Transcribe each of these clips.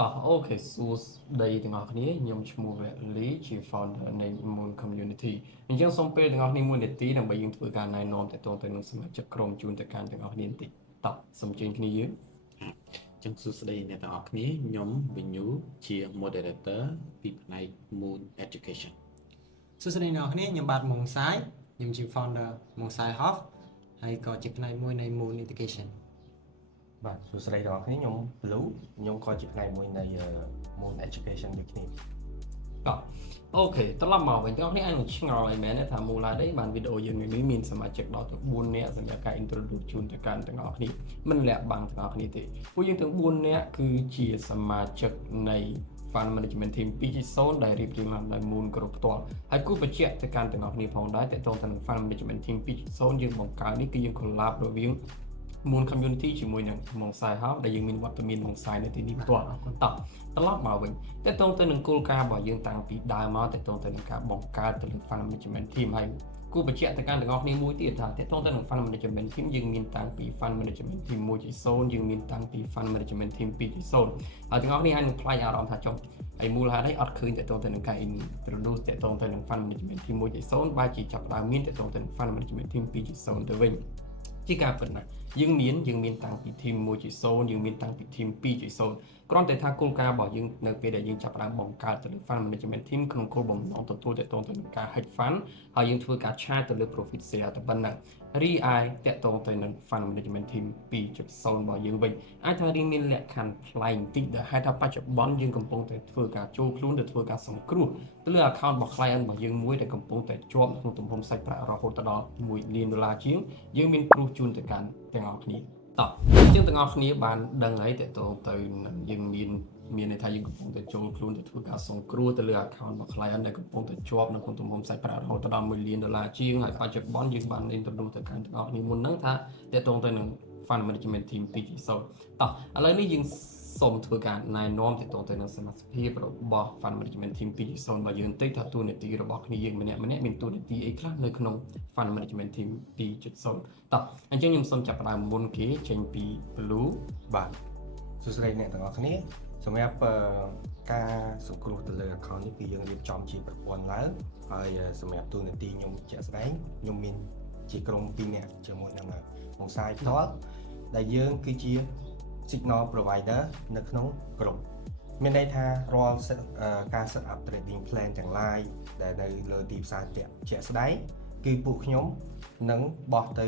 អូខេសួស្តីទាំងអស់គ្នាខ្ញុំឈ្មោះវគ្គលីជា founder នៃ Moon Community អញ្ចឹងសូមពេលទាំងអស់គ្នា1នាទីដើម្បីយើងធ្វើការណែនាំទាក់ទងទៅនឹងសមាជិកក្រុមជូនទៅកាន់ទាំងអស់គ្នាបន្តិចសូមជើញគ្នាយើងចឹងសួស្តីអ្នកទាំងអស់គ្នាខ្ញុំវិញ្ញូជា moderator ពីផ្នែក Moon Education សួស្តីអ្នកនរគ្នាខ្ញុំបាទមុងសាយខ្ញុំជា founder មុងសាយ Hof ហើយក៏ជាផ្នែកមួយនៃ Moon Education បាទសួស្តីទាំងអស់គ្នាខ្ញុំ Blue ខ្ញុំក៏ជាផ្នែកមួយនៃ Moon Education ដូចគ្នាអូខេត្រឡប់មកវិញទាំងអស់គ្នាអាចនឹងឆ្ងល់អីមែនទេថាមូលហេតុអីបានវីដេអូយើងនេះមានសមាជិកដល់ទៅ4នាក់សម្រាប់ការ introduce ជូនទៅកាន់ទាំងអស់គ្នាមិនលាក់បាំងទាំងអស់គ្នាទេពួកយើងទាំង4នាក់គឺជាសមាជិកនៃ Fund Management Team 2.0 ដែលរៀបរៀងឡើងដោយ Moon គ្រប់ផ្ទាល់ហើយគូបញ្ជាក់ទៅកាន់ទាំងអស់គ្នាផងដែរតើតើទៅនឹង Fund Management Team 2.0 យើងបង្កើតនេះគឺយើង collab រវាង Moon Community ជាមួយនឹងមុងសាយហោដែលយើងមានវត្តមានមុងសាយនៅទីនេះផ្ទាល់ត្រឡប់មកវិញតើតើទៅនឹងគោលការណ៍របស់យើងតាំងពីដើមមកតើតើទៅនឹងការបង្កើតទៅនឹង Fund Management Team ហើយគូបញ្ជាក់ទៅកាន់ទាំងអស់គ្នាមួយទៀតថាតើតើទៅនឹង Fund Management Team យើងមានតាំងពី Fund Management Team 1.0 យើងមានតាំងពី Fund Management Team 2.0 ហើយទាំងអស់គ្នាអាចនឹងផ្លាច់អារម្មណ៍ថាចុះហើយមូលហេតុអីអត់ឃើញតើតើទៅនឹងការ introduce តើតើទៅនឹង Fund Management Team 1.0 បែរជាចាប់ផ្ដើមមានតើតើទៅនឹង Fund Management Team 2.0 ទៅវិញជាការពិតណាស់យើងមានតាំងពី team 1.0 យើងមានតាំងពី team 2.0 គ្រាន់តែថាគោលការណ៍របស់យើងនៅពេលដែលយើងចាប់ផ្ដើមបង្កើតទៅលើ fund management team ក្នុងគោលបំណងទទួលទាក់ទងទៅនឹងការ hedge fund ហើយយើងធ្វើការឆាយទៅលើ profit share តែប៉ុណ្ណឹងរីឯតាក់ទងទៅនឹង fund management team 2.0 របស់យើងវិញអាចថារៀងមានលក្ខខណ្ឌប្លែកបន្តិចដែលហេតុថាបច្ចុប្បន្នយើងកំពុងតែធ្វើការចូលខ្លួនទៅធ្វើការសង្គ្រោះទៅលើ account របស់ client របស់យើងមួយដែលកំពុងតែជាប់ក្នុងទំហំសាច់ប្រាក់រហូតដល់$1 លានជាងយើងមាន proof ជូនទៅកាន់ទាំងអស់គ្នាអញ្ចឹងទាំងអស់គ្នាបានដឹងហើយតើតើទៅយើងមានន័យថាយើងកំពុងតែចូលខ្លួនទៅធ្វើការសង្គ្រោះទៅលើ account របស់ client ដែលកំពុងតែជាប់នៅក្នុងទំហំសាច់ប្រាក់រហូតដល់$1 លានជាងហើយបច្ចុប្បន្នយើងបាន introduce ទៅកាន់ទាំងអស់គ្នាមុនហ្នឹងថាតើតើទៅនឹង Fund Management Team 2.0ឥឡូវនេះយើងសូមធ្វើការណែនាំតើតើទៅនឹងសមាជិកភាពរបស់ Fund Management Team 2.0 របស់យើងបន្តិចថាតួនាទីរបស់គ្នាយើងម្នាក់មានតួនាទីអីខ្លះនៅក្នុង Fund Management Team 2.0អញ្ចឹងខ្ញុំសូមចាប់ផ្ដើមមុនគេចេញពី Blue បាទសួស្តីអ្នកទាំងអស់គ្នាសម្រាប់ការសង្គ្រោះទៅលើ account នេះគឺយើងរៀបចំជាប្រព័ន្ធឡើងហើយសម្រាប់តួនាទីខ្ញុំជាក់ស្ដែងខ្ញុំមានជាក្រុម2នាក់ជាមួយនឹងមុងសាយផ្ទាល់ដែលយើងគឺជា signal provider នៅក្នុងក្រុមមានន័យថារាល់ការ set up trading plan ទាំង live ដែលនៅលើទីផ្សារជាក់ស្ដែងគឺពួកខ្ញុំនឹងបោះទៅ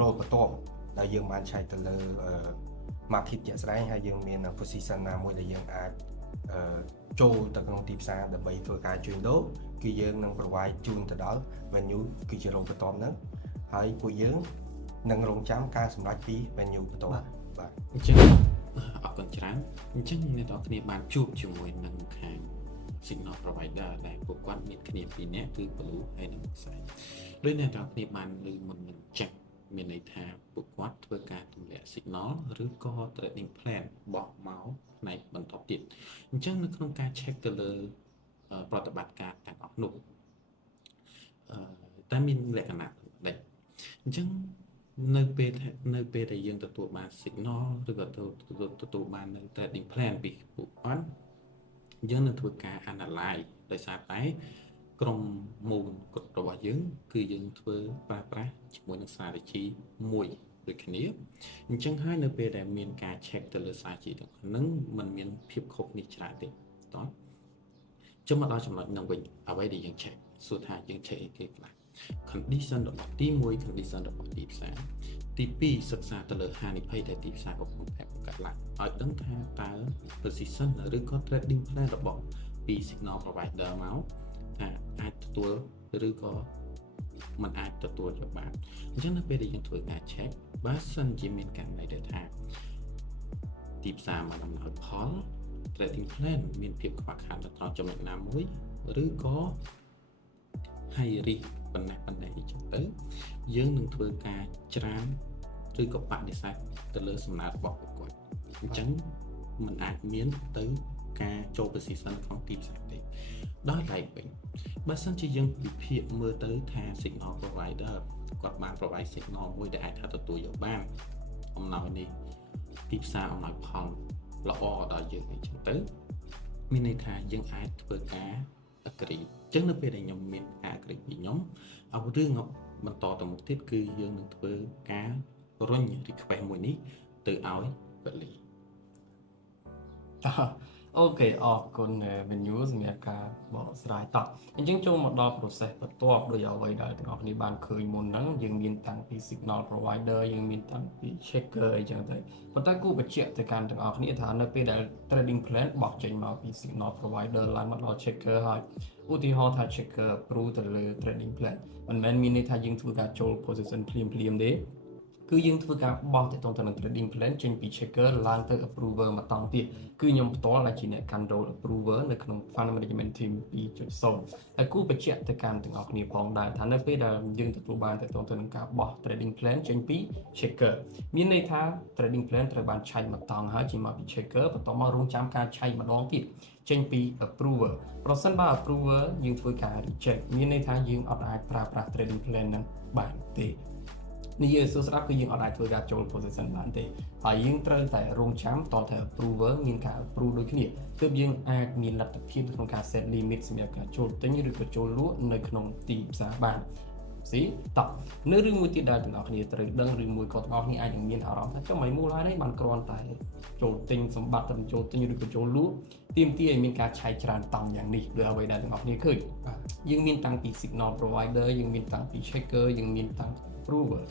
role បន្ទាប់ដែលយើងបានឆែកទៅលើ market ជាក់ស្ដែងហើយយើងមាន position ណាមួយដែលយើងអាចចូលទៅក្នុងទីផ្សារដើម្បីធ្វើការជួញដូរគឺយើងនឹង provide ជូនទៅដល់ venue គឺជា role បន្ទាប់ហ្នឹងហើយពួកយើងនឹងរងចាំការសម្រេចពី venue បន្ទាប់បាទអញ្ចឹងអរគុណច្រើនអញ្ចឹងអ្នកទាំងអស់គ្នាបានជួបជាមួយនឹងខាង signal provider ដែលពួកគាត់មានគ្នា2នាក់គឺ Blue ហើយនិងខ្សែដោយអ្នកទាំងអស់គ្នាបានឮមុននឹងចាក់មានន័យថាពួកគាត់ធ្វើការទម្លាក់ signal ឬក៏ trading plan បោះមកផ្នែកបន្តទៀតអញ្ចឹងនៅក្នុងការ check ទៅលើប្រតិបត្តិការទាំងអស់នោះតែមានលក្ខណៈដូចអញ្ចឹងនៅពេលដែលយើងទទួលបាន signal ឬក៏ទទួលបាននៅ trading plan ពីពួកគាត់យើងនឹងធ្វើការ analyze ដោយសារតែក្រុម Moon របស់យើងគឺយើងធ្វើប្រើប្រាស់ជាមួយនឹង strategy មួយដូចគ្នាអញ្ចឹងហើយនៅពេលដែលមានការ check ទៅលើ strategy ទាំងហ្នឹងมันមានភាពខុសគ្នាច្រើនទេតោះចុះមកដល់ចំណុចហ្នឹងវិញអ្វីដែលយើង check សួរថាយើង check អីគេខ្លះ condition របស់ទី1 condition របស់ទីផ្សារទី2សិក្សាទៅលើហានិភ័យដែលទីផ្សារកំពុងតែបង្កើតឡើងឲ្យដឹងថាតើ position ឬក៏ trading plan របស់ពី signal provider មកថាអាចទទួលឬក៏មិនអាចទទួលយកបានអញ្ចឹងនៅពេលដែលយើងធ្វើការ check បើសិនជាមានករណីដែលថាទីផ្សារមកដំណើរផល trading plan មានភាពខ្វះខាតនៅត្រង់ចំណុចណាមួយឬក៏ high risk ប៉ុណ្ណេះអញ្ចឹងទៅយើងនឹងធ្វើការច្រានឬក៏បដិសេធទៅលើសំណើរបស់ពួកគាត់អញ្ចឹងมันអាចមានទៅការចូល position ក្នុងទីផ្សារទេដល់ឡែកវិញបើសិនជាយើងវិភាគមើលទៅថា signal provider គាត់បាន provide signal មួយដែលអាចថាទទួលយកបានអំណោយនេះទីផ្សារអំណោយផល ល្អដល់យើងអញ្ចឹងទៅមានន័យថាយើងអាចធ្វើការ agree អញ្ចឹងនៅពេលដែលខ្ញុំមានការ agree ពីខ្ញុំអត់រឿងបន្តទៅមុខទៀតគឺយើងនឹងធ្វើការរុញ request មួយនេះទៅឲ្យវេលា អូខេអរគុណ venue សម្រាប់ការបកស្រាយតោះអញ្ចឹងចូលមកដល់ process បន្ទាប់ដោយអ្វីដែលទាំងអស់គ្នាបានឃើញមុនហ្នឹងយើងមានតាំងពី signal provider យើងមានតាំងពី checker អីចឹងទៅប៉ុន្តែគួរបញ្ជាក់ទៅកាន់ទាំងអស់គ្នាថានៅពេលដែល trading plan បោះចេញមកពី signal provider ឡើងមកដល់ checker ហើយឧទាហរណ៍ថា checker approve ទៅលើ trading plan មិនមែនមានន័យថាយើងធ្វើការចូល position ភ្លាមទេគឺយើងធ្វើការបោះទៅទៅនឹង trading plan ចេញពី checker ឡើងទៅ approver មកតង់ទៀតគឺខ្ញុំផ្ទាល់ដែលជាអ្នក control approver នៅក្នុង fund management team 2.0 ហើយគូបញ្ជាក់ទៅកាន់ទាំងអស់គ្នាផងដែរថានៅពេលដែលយើងទទួលបានទៅនឹងការបោះ trading plan ចេញពី checker មានន័យថា trading plan ត្រូវបានឆែកមកតង់ហើយចេញមកពី checker បន្ទាប់មករងចាំការឆែកម្ដងទៀតចេញពី approver ប្រសិនបើ approver យើងធ្វើការ reject មានន័យថាយើងអត់អាចប្រើប្រាស់ trading plan នឹងបានទេនេះយើងសួរស្ដាប់គឺយើងអត់អាចធ្វើការចូល position បានទេហើយយើងត្រូវតែរងចាំតតែ approver មានការ approve ដូចគ្នាទើបយើងអាចមានលទ្ធភាពក្នុងការ set limit សម្រាប់ការចូលទិញឬក៏ចូលលក់នៅក្នុងទីផ្សារបានស៊ីតោះនៅរឿងមួយទៀតដែលទាំងអស់គ្នាត្រូវដឹងឬមួយក៏ទាំងអស់គ្នាអាចនឹងមានអារម្មណ៍ថាចុះមិនមូលហើយនេះបានគ្រាន់តែចូលទិញសម្បត្តិទៅចូលទិញឬក៏ចូលលក់ទាមទារឲ្យមានការឆែកច្រើនតង់យ៉ាងនេះឬអ្វីដែលទាំងអស់គ្នាឃើញយើងមានតាំងពី signal provider យើងមានតាំងពី checker យើងមានតាំងពី approver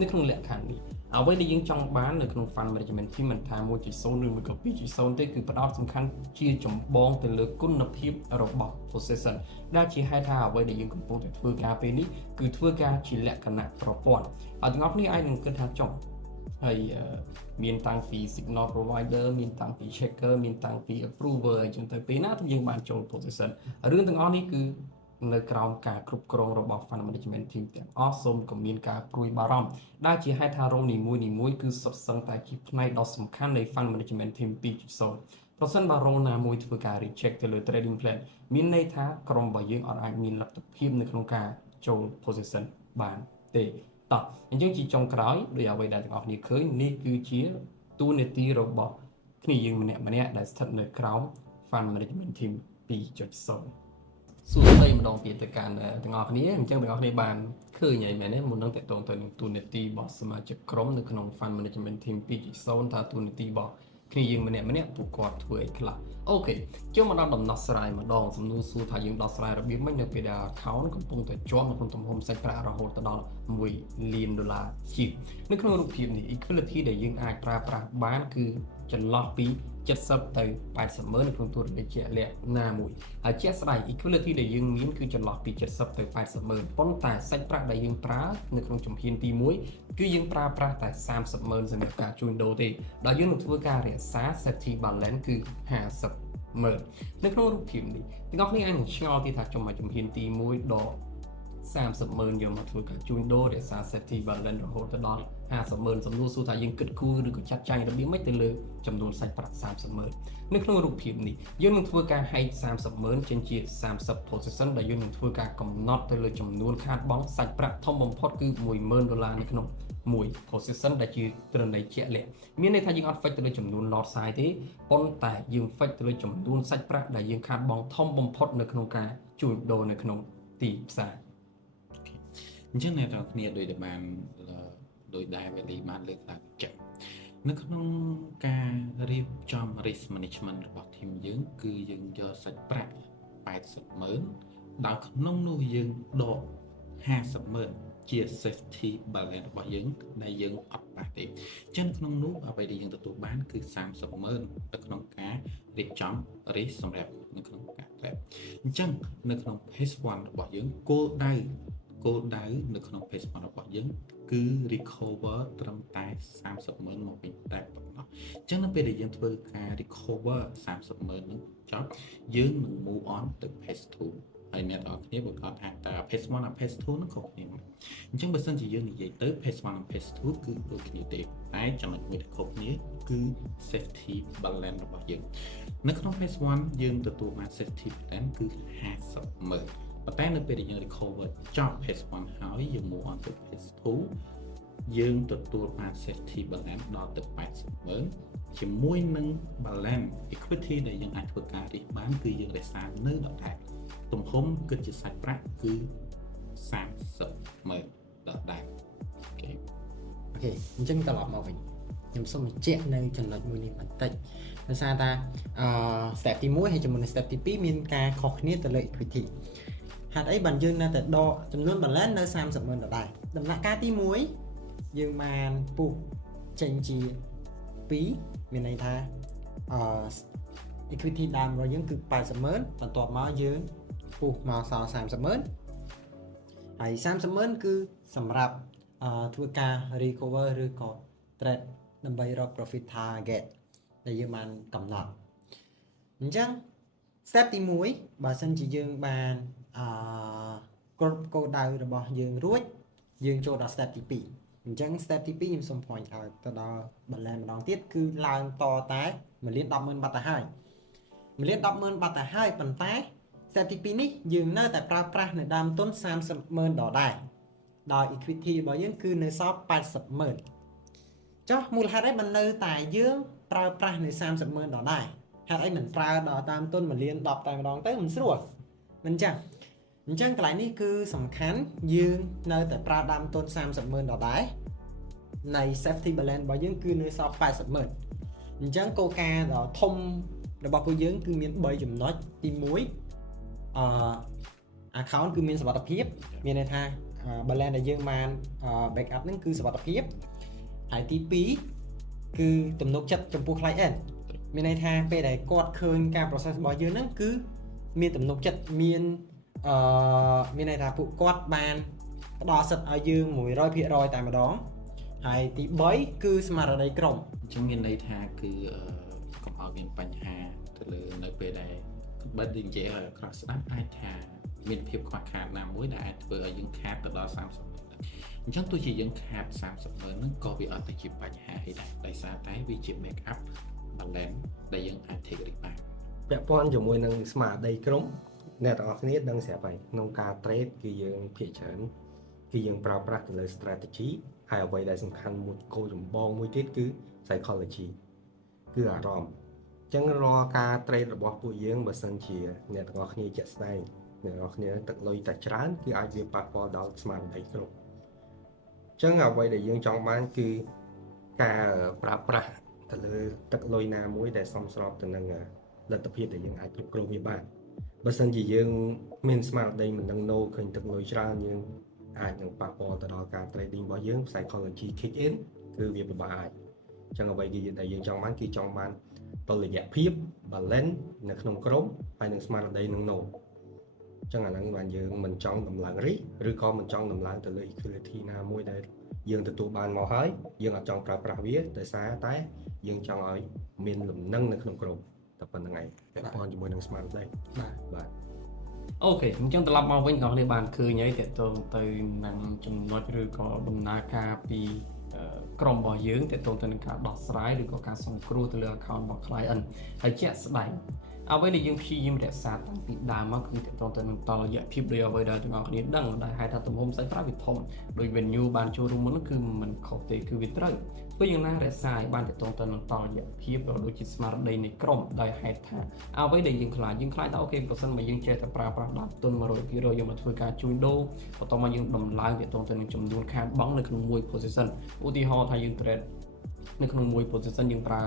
នៅក្នុងលក្ខខណ្ឌនេះអ្វីដែលយើងចង់បាននៅក្នុង fund management team មិនថា 1.0 ឬមួយក៏ 2.0 ទេគឺផ្ដោតសំខាន់ជាចម្បងទៅលើគុណភាពរបស់ processor ដែលជាហេតុថាអ្វីដែលយើងកំពុងតែធ្វើការពេលនេះគឺធ្វើការជាលក្ខណៈប្រព័ន្ធហើយទាំងអស់គ្នាអាចនឹងគិតថាចុះហើយមានតាំងពី signal provider មានតាំងពី checker មានតាំងពី approver អញ្ចឹងទៅពេលណាទៅយើងបានចូល processor រឿងទាំងអស់នេះគឺនៅក្រោមការគ្រប់គ្រងរបស់ Fund Management Team ទាំងអស់សូមកុំមានការព្រួយបារម្ភដែលជាហេតុថារោលនីមួយៗគឺសុទ្ធសឹងតែជាផ្នែកដ៏សំខាន់នៃ Fund Management Team 2.0 ប្រសិនបើរោលណាមួយធ្វើការ reject ទៅលើ trading plan មានន័យថាក្រុមរបស់យើងអត់អាចមានលទ្ធភាពនៅក្នុងការចូល position បានទេតោះអញ្ចឹងជាចុងក្រោយដោយអ្វីដែលទាំងអស់គ្នាឃើញនេះគឺជាតួនាទីរបស់គ្នាយើងម្នាក់ដែលស្ថិតនៅក្រោម Fund Management Team 2.0សួស្តីម្ដងទៀតទៅកាន់ទាំងអស់គ្នាអញ្ចឹងទាំងអស់គ្នាបានឃើញហើយមែនទេមុននឹងតទៅនឹងទូនាទីរបស់សមាជិកក្រុមនៅក្នុង Fund Management Team 2.0 ថាទូនាទីរបស់គ្នាយើងម្នាក់ពួកគាត់ធ្វើអីខ្លះអូខេចូលមកដល់ដំណោះស្រាយម្ដងសំណួរសួរថាយើងដោះស្រាយរបៀបម៉េចនៅពេលដែល account កំពុងតែជាប់នៅក្នុងទំហំសាច់ប្រាក់រហូតដល់$1 លានជាងនៅក្នុងរូបភាពនេះ equity ដែលយើងអាចប្រើប្រាស់បានគឺចន្លោះពី70ទៅ80ម៉ឺននៅក្នុងទូរទស្សន៍ជាក់លាក់ណាមួយហើយជាក់ស្ដែង equity ដែលយើងមានគឺចន្លោះពី70ទៅ80ម៉ឺនប៉ុន្តែសាច់ប្រាក់ដែលយើងប្រើនៅក្នុងជំហានទី1គឺយើងប្រើប្រាស់តែ30ម៉ឺនសម្រាប់ការជួញដូរទេដោយយើងនឹងធ្វើការរក្សា safety balance គឺ50ម៉ឺននៅក្នុងរូបភាពនេះទាំងអស់គ្នាអាចនឹងឆ្ងល់ទៀតថាចំមកជំហានទី1ដល់30ម៉ឺនយកមកធ្វើការជួញដូររក្សា safety balance រហូតទៅដល់50ម៉ឺនសំណួរសួរថាយើងគិតគូរឬក៏ចាត់ចែងរបៀបម៉េចទៅលើចំនួនសាច់ប្រាក់30ម៉ឺននៅក្នុងរូបភាពនេះយើងនឹងធ្វើការហែក30ម៉ឺនចេញជា30 position ដែលយើងនឹងធ្វើការកំណត់ទៅលើចំនួនខាតបង់សាច់ប្រាក់ធំបំផុតគឺ$10000នៅក្នុង1 position ដែលជាទិន្នន័យជាក់លាក់មានន័យថាយើងអត់ fix ទៅលើចំនួន lot size ទេប៉ុន្តែយើង fix ទៅលើចំនួនសាច់ប្រាក់ដែលយើងខាតបង់ធំបំផុតនៅក្នុងការជួញដូរនៅក្នុងទីផ្សារអញ្ចឹងអ្នកទាំងគ្នាដោយដែលបានដោយដែលវេលាបានលើកឡើងចឹងនៅក្នុងការរៀបចំ risk management របស់ team យើងគឺយើងយកសាច់ប្រាក់80ម៉ឺនដល់ក្នុងនោះយើងដក50ម៉ឺនជា safety balance របស់យើងដែលយើងអត់ប៉ះទេអញ្ចឹងក្នុងនោះអ្វីដែលយើងទទួលបានគឺ30ម៉ឺននៅក្នុងការរៀបចំ risk សម្រាប់នៅក្នុងការ trade អញ្ចឹងនៅក្នុង phase 1 របស់យើងគោលដៅនៅក្នុង phase 1 របស់យើងគឺ recover ត្រឹមតែ30ម៉ឺនមកវិញតែប៉ុណ្ណោះអញ្ចឹងនៅពេលដែលយើងធ្វើការ recover 30ម៉ឺននោះចប់យើងនឹង move on ទៅ phase 2ហើយអ្នកនរគ្នាប្រកាសថាតើ phase 1 និង phase 2 នឹងខុសគ្នាអញ្ចឹងបើសិនជាយើងនិយាយទៅ phase 1 និង phase 2 គឺដូចគ្នាទេតែចំណុចមួយដែលខុសគ្នាគឺ safety balance របស់យើងនៅក្នុង phase 1 យើងទទួលបាន safety balance គឺ50ម៉ឺនប៉ុន្តែនៅពេលដែលយើង recover ចប់ phase 1 ហើយយើង move on ទៅ phase 2 យើងទទួលបាន safety balance ដល់ទៅ 80,000 ជាមួយនឹង balance equity ដែលយើងអាចធ្វើការរិះបានគឺយើងរក្សានៅដដែលទំហំគិតជាសាច់ប្រាក់គឺ 30,000 ដដែលអូខេ អូខេអញ្ចឹងត្រឡប់មកវិញខ្ញុំសូមបញ្ជាក់នៅចំណុចមួយនេះបន្តិចដោយសារថាstep ទី1ហើយជាមួយនឹង step ទី2មានការខុសគ្នាទៅលើ equity ហេតុអីបានយើងនៅតែដកចំនួន balance នៅ 30,000 ដដែលដំណាក់កាលទី1យើងបានពុះចេញជា2មានន័យថាequity ដើមរបស់យើងគឺ 80,000 បន្ទាប់មកយើងពុះមកសល់ 30,000 ហើយ 30,000 គឺសម្រាប់ធ្វើការ recover ឬក៏ trade ដើម្បីរក profit target ដែលយើងបានកំណត់អញ្ចឹង step ទី1បើសិនជាយើងបានគ្រប់គោលដៅរបស់យើងរួចយើងចូលដល់ step ទី2អញ្ចឹង step ទី2ខ្ញុំសូម point ឲ្យទៅដល់ balance ម្ដងទៀតគឺឡើងតតែ1,10,000 បាត់ទៅហើយ1,10,000 បាត់ទៅហើយប៉ុន្តែ step ទី2នេះយើងនៅតែប្រើប្រាស់នៅដើមទុន 30,000 ដដែលដោយ equity របស់យើងគឺនៅសល់ 80,000 ចុះមូលហេតុអីបាននៅតែយើងប្រើប្រាស់នៅ 30,000 ដដែលហេតុអីមិនប្រើដល់តាមទុន1,10,000តែម្ដងទៅមិនស្រួលមិនចឹងអញ្ចឹងកន្លែងនេះគឺសំខាន់យើងនៅតែប្រើដើមទុន 30,000 ដដែលនៃ safety balance របស់យើងគឺនៅសល់ 80,000 អញ្ចឹងគោលការណ៍ដ៏ធំរបស់ពួកយើងគឺមាន3ចំណុចទី1account គឺមានសុវត្ថិភាពមានន័យថា balance ដែលយើងបាន backup ហ្នឹងគឺសុវត្ថិភាពហើយទី2គឺទំនុកចិត្តចំពោះ client មានន័យថាពេលដែលគាត់ឃើញការ process របស់យើងហ្នឹងគឺមានទំនុកចិត្តមានន័យថាពួកគាត់បានផ្ដល់សិទ្ធិឲ្យយើង 100% តែម្ដងហើយទី3គឺស្មារតីក្រុម អញ្ចឹងមានន័យថាគឺកុំឲ្យមានបញ្ហាទៅលើនៅពេលដែលបើនិយាយឲ្យអាក្រក់ស្ដាប់អាចថាមានភាពខ្វះខាតណាមួយដែលអាចធ្វើឲ្យយើងខាតទៅដល់ 30,000 អញ្ចឹងទោះជាយើងខាត 30,000 ហ្នឹងក៏វាអត់ទៅជាបញ្ហាអីដែរដោយសារតែវាជា make up balance ដែលយើងអាច take risk បាន ពាក់ព័ន្ធជាមួយនឹងស្មារតីក្រុមអ្នកទាំងអស់គ្នាដឹងស្រាប់ហើយក្នុងការ trade គឺយើងភាគច្រើនគឺយើងប្រើប្រាស់ទៅលើ strategy ហើយអ្វីដែលសំខាន់មួយគោលចម្បងមួយទៀតគឺ psychology គឺអារម្មណ៍អញ្ចឹងរាល់ការ trade របស់ពួកយើងបើសិនជាអ្នកទាំងអស់គ្នាជាក់ស្ដែងអ្នកទាំងអស់គ្នាទឹកលុយតែច្រើនគឺអាចវាប៉ះពាល់ដល់ស្មារតីក្រុមអញ្ចឹងអ្វីដែលយើងចង់បានគឺការប្រើប្រាស់ទៅលើទឹកលុយណាមួយដែលសមស្របទៅនឹងលទ្ធភាពដែលយើងអាចគ្រប់គ្រងវាបានបើសិនជាយើងមានស្មារតីមិនដឹងណូឃើញទឹកលុយច្រើនយើងអាចនឹងប៉ះពាល់ទៅដល់ការ trading របស់យើង psychology kick in គឺវាពិបាកអាចអញ្ចឹងអ្វីដែលយើងចង់បានគឺចង់បានតុល្យភាព balance នៅក្នុងក្រុមហើយនឹងស្មារតីនឹងណូអញ្ចឹងអាហ្នឹងបានយើងមិនចង់ដំឡើងរិះឬក៏មិនចង់ដំឡើងទៅលើ equity ណាមួយដែលយើងទទួលបានមកហើយយើងអត់ចង់ប្រើប្រាស់វាដោយសារតែយើងចង់ឲ្យមានលំនឹងនៅក្នុងក្រុមតែប៉ុណ្្នឹងឯងពាក់ព័ន្ធជាមួយនឹងស្មារតីបាទ អូខេអញ្ចឹងត្រឡប់មកវិញបងប្អូនបានឃើញហើយតើតើទៅនឹងចំណុចឬក៏ដំណើរការពីក្រុមរបស់យើងតើតើទៅនឹងការដោះស្រាយឬក៏ការសង្គ្រោះទៅលើ account របស់ client ហើយជាក់ស្ដែងអ្វីដែលយើងព្យាយាមរក្សាតាំងពីដើមមកគឺតើតើនឹងតលរយៈភាពដោយអ្វីដែលទាំងអស់គ្នាដឹងដែលហេតុថាទំហំសាច់ប្រាក់វាធំដោយ venue បានចូលរួមមុនគឺមិនខុសទេគឺវាត្រូវធ្វើយ៉ាងណារក្សាឲ្យបានតើតើនឹងតលរយៈភាពក៏ដូចជាស្មារតីនៃក្រុមដោយហេតុថាអ្វីដែលយើងខ្លាចថាអូខេប្រសិនបើយើងចេះតែប្រើប្រាស់ដើមទុន 100% យកមកធ្វើការជួញដូរបន្ទាប់មកយើងដំឡើងតើតើនឹងចំនួនខាតបង់នៅក្នុងមួយ position ឧទាហរណ៍ថាយើង trade នៅក្នុងមួយ position យើងប្រើ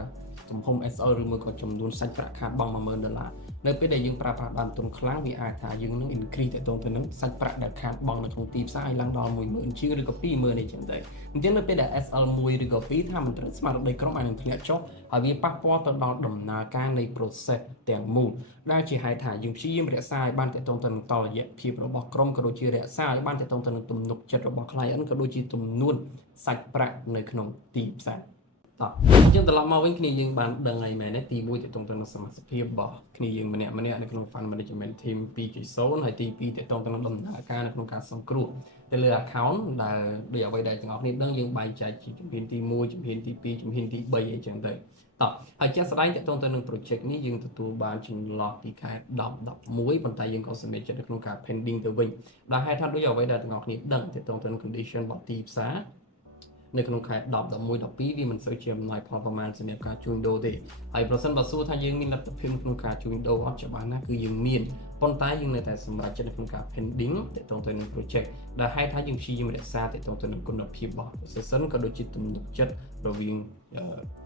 ទំហំ SL ឬមួយក៏ចំនួនសាច់ប្រាក់ខាតបង់ $10,000 នៅពេលដែលយើងប្រើប្រាស់ដើមទុនខ្លាំងវាអាចថាយើងនឹង increase ទៅនឹងសាច់ប្រាក់ដែលខាតបង់នៅក្នុងទីផ្សារឲ្យឡើងដល់ 10,000 ជាងឬក៏ 20,000 អីចឹងទៅអញ្ចឹងនៅពេលដែល SL 1ឬក៏2ថាមិនត្រូវស្មារតីក្រុមអាចនឹងធ្លាក់ចុះហើយវាប៉ះពាល់ទៅដល់ដំណើរការនៃ process ទាំងមូលដែលជាហេតុថាយើងព្យាយាមរក្សាឲ្យបានទៅនឹងតលរយៈភាពរបស់ក្រុមក៏ដូចជារក្សាឲ្យបានទៅនឹងទំនុកចិត្តរបស់ client ក៏ដូចជាចំនួនសាច់ប្រាក់នៅក្នុងទីផ្សារអញ្ចឹងត្រឡប់មកវិញគ្នាយើងបានដឹងហើយមែនទេទី1ទៅទៅនឹងសមាជិកភាពរបស់គ្នាយើងម្នាក់នៅក្នុង Fund Management Team 2.0 ហើយទី2ទៅទៅនឹងដំណើរការនៅក្នុងការសង្គ្រោះទៅលើ account ដែលដូចអ្វីដែលទាំងអស់គ្នាដឹងយើងបែងចែកជាជំហានទី1ជំហានទី2ជំហានទី3អីចឹងទៅហើយជាក់ស្ដែងទៅនឹង project នេះយើងទទួលបានចន្លោះពីខែ10 11ប៉ុន្តែយើងក៏សម្រេចចិត្តនៅក្នុងការ pending ទៅវិញដែលហេតុថាដូចអ្វីដែលទាំងអស់គ្នាដឹងទៅនឹង condition របស់ទីផ្សារ នៅក្នុងខែ10 11 12វាមិនសូវជាអំណោយផលប្រមាណសម្រាប់ការជួញដូរទេហើយប្រសិនបើសួរថាយើងមានលទ្ធភាពក្នុងការជួញដូរអត់ច្បាស់ណាស់គឺយើងមានប៉ុន្តែយើងនៅតែសម្រេចចិត្តនៅក្នុងការ pending ទាក់ទងទៅនឹង project ដែលហេតុថាយើងព្យាយាមរក្សាទាក់ទងទៅនឹងគុណភាពរបស់ processor ក៏ដូចជាទំនុកចិត្តរវាង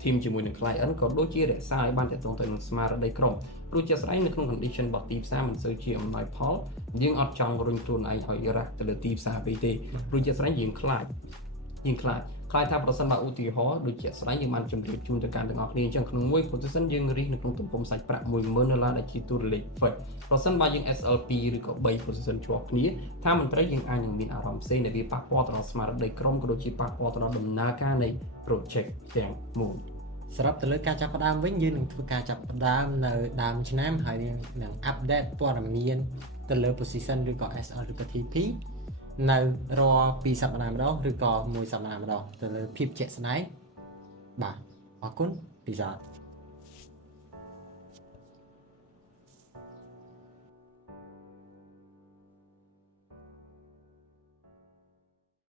team ជាមួយនឹង client ក៏ដូចជារក្សាឲ្យបានទាក់ទងទៅនឹងស្មារតីក្រុមព្រោះជាក់ស្ដែងនៅក្នុង condition របស់ទីផ្សារមិនសូវជាអំណោយផលយើងអត់ចង់រុញខ្លួនឯងឲ្យរះទៅលើទីផ្សារពេកទេព្រោះជាក់ស្ដែងយើងខ្លាចថាប្រសិនបើឧទាហរណ៍ដូចជាស្ដែងយើងបានជម្រាបជូនទៅកាន់ទាំងអស់គ្នាអញ្ចឹងក្នុងមួយ position យើងរិះនៅក្នុងទំហំសាច់ប្រាក់ $10,000 ដែលជាតួលេខ fixed ប្រសិនបើយើង SL2 ឬក៏3 position ជាប់គ្នាថាមិនត្រូវយើងអាចនឹងមានអារម្មណ៍ផ្សេងដែលវាប៉ះពាល់ទៅដល់ស្មារតីក្រុមក៏ដូចជាប៉ះពាល់ទៅដល់ដំណើរការនៃ project ទាំងមូល សម្រាប់ទៅលើការចាប់ផ្ដើមវិញយើងនឹងធ្វើការចាប់ផ្ដើមនៅដើមឆ្នាំហើយនឹង update ព័ត៌មានទៅលើ position ឬក៏ SL ឬក៏ TP នៅរាល់2សប្តាហ៍ម្ដងឬក៏1សប្តាហ៍ម្ដងទៅលើភាពជាក់ស្ដែងបាទអរគុណពីសា